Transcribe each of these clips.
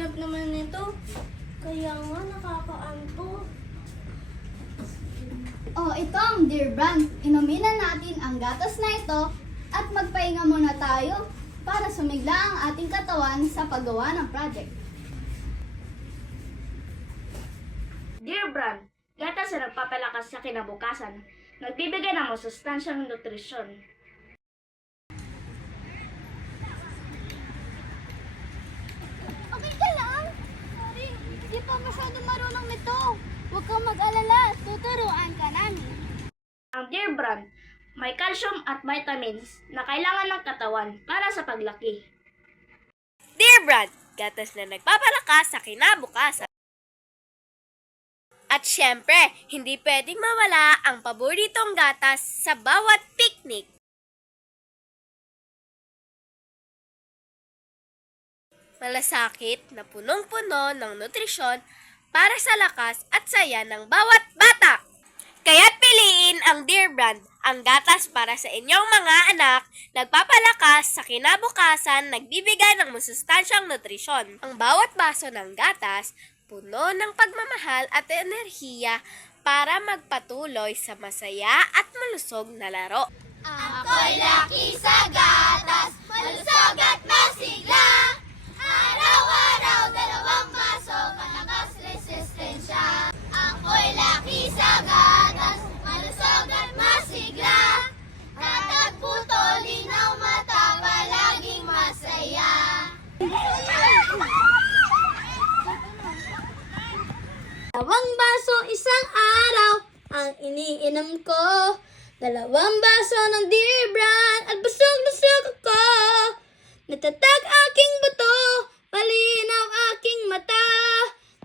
hirap naman nito. Kaya nga nakakaanto. Oh, ito ang Dear Brand. Inumin na natin ang gatas na ito at magpahinga muna tayo para sumigla ang ating katawan sa paggawa ng project. Dear Brand, gatas na nagpapalakas sa kinabukasan, nagbibigay ng masustansyang nutrisyon. Okay ka lang? Sorry, hindi pa masyado marunong nito. Huwag kang mag-alala, tuturuan ka namin. Ang Dear Brand, may calcium at vitamins na kailangan ng katawan para sa paglaki. Dear Brand, gatas na nagpapalakas sa kinabukasan. At syempre, hindi pwedeng mawala ang paboritong gatas sa bawat picnic. Malasakit na punong-puno ng nutrisyon para sa lakas at saya ng bawat bata. Kaya't piliin ang Dear Brand, ang gatas para sa inyong mga anak, nagpapalakas sa kinabukasan, nagbibigay ng masustansyang nutrisyon. Ang bawat baso ng gatas, puno ng pagmamahal at enerhiya para magpatuloy sa masaya at malusog na laro. Ako'y laki sa gatas, malusog at masigla. Araw-araw, 2 baso, malakas resistensya. Ako'y laki sa gatas, malusog at masigla. Tatat puto, linaw mata, palaging masaya. Dalawang baso isang araw ang iniinom ko. 2 baso ng Dear Brand at busog-busog ako. Natatag aking buto, malinaw aking mata.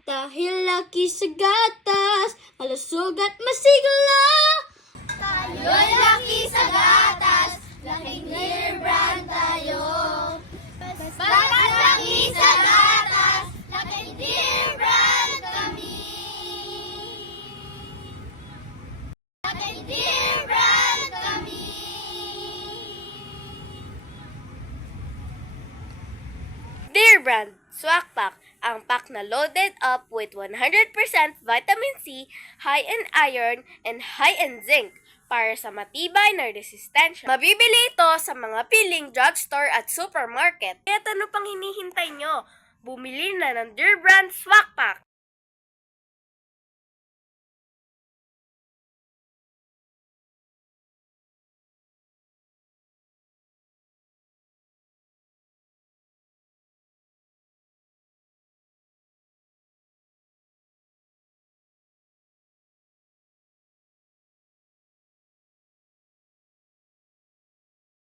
Dahil laki sa gatas, malusog at masigla. Tayo'y laki sa gatas, laking Dear Brand tayo. Basta laki sa gatas, laking Dear Brand kami. Laking Dear Brand kami. Dear Brand, Swak Pack, ang pack na loaded up with 100% vitamin C, high in iron, and high in zinc para sa matibay na resistensya. Mabibili ito sa mga piling drugstore at supermarket. Kaya ano pang hinihintay nyo? Bumili na ng Dear Brand Swak Pack!